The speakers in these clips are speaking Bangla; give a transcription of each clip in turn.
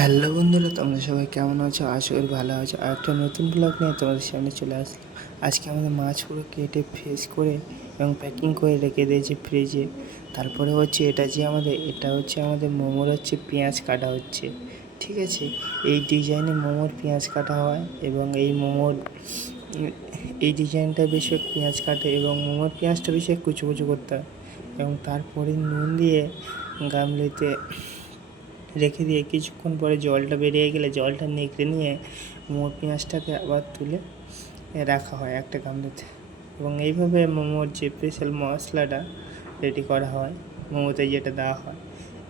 হ্যালো বন্ধুরা, তোমরা সবাই কেমন আছো? আশা করি ভালো আছো। আর একটা নতুন ব্লগ নিয়ে তোমাদের সামনে চলে আসলাম। আজকে আমাদের মাছ পুরো কেটে ফ্রেশ করে এবং প্যাকিং করে রেখে দিয়েছি ফ্রিজে। তারপরে হচ্ছে এটা হচ্ছে আমাদের মোমোর হচ্ছে পেঁয়াজ কাটা হচ্ছে, ঠিক আছে। এই ডিজাইনে মোমোর পেঁয়াজ কাটা হয় এবং এই ডিজাইনটা বেশি পেঁয়াজ কাটে এবং মোমোর পেঁয়াজটা বেশি কুচো কুচো করতে হয় এবং তারপরে নুন দিয়ে গামলিতে রেখে দিয়ে কিছুক্ষণ পরে জলটা বেরিয়ে গেলে জলটা নিংড়ে নিয়ে মোমোর পেঁয়াজটাকে আবার তুলে রাখা হয় একটা গামলাতে এবং এইভাবে মোমোর যে স্পেশাল মশলাটা রেডি করা হয়, মোমোতে যেটা দেওয়া হয়।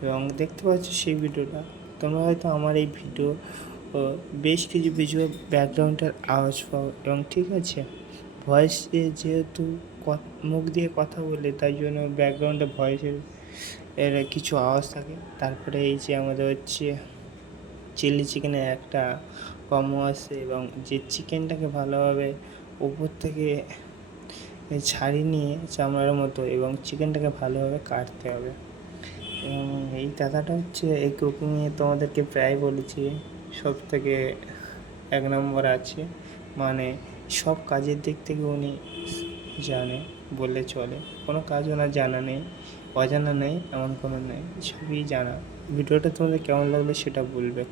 এবং দেখতে পাচ্ছ সেই ভিডিওটা তোমরা হয়তো আমার এই ভিডিও বেশ কিছু ভিজুয়াল ব্যাকগ্রাউন্ডের আওয়াজ পাও এবং ঠিক আছে, ভয়েসে যেহেতু মুখ দিয়ে কথা বলে তাই জন্য ব্যাকগ্রাউন্ডে ভয়েসের কিছু আওয়াজ থাকে। তারপরে এই যে আমাদের হচ্ছে চিলি চিকেনের একটা কম্বো আছে এবং যে চিকেনটাকে ভালোভাবে উপর থেকে ছাড়িয়ে নিয়ে চামড়ার মতো এবং চিকেনটাকে ভালোভাবে কাটতে হবে। এবং এই দাদাটা হচ্ছে এই কুকিংয়ে তোমাদেরকে প্রায় বলেছি সব থেকে 1 নম্বর আছে, মানে সব কাজের দিক থেকে উনি জানে বললে চলে। কোনো কাজ ওনার জানা নেই, অজানা নেই, এমন কোনো নেই, সবই জানা। ভিডিওটা তোমাদের কেমন লাগলো সেটা বলবে।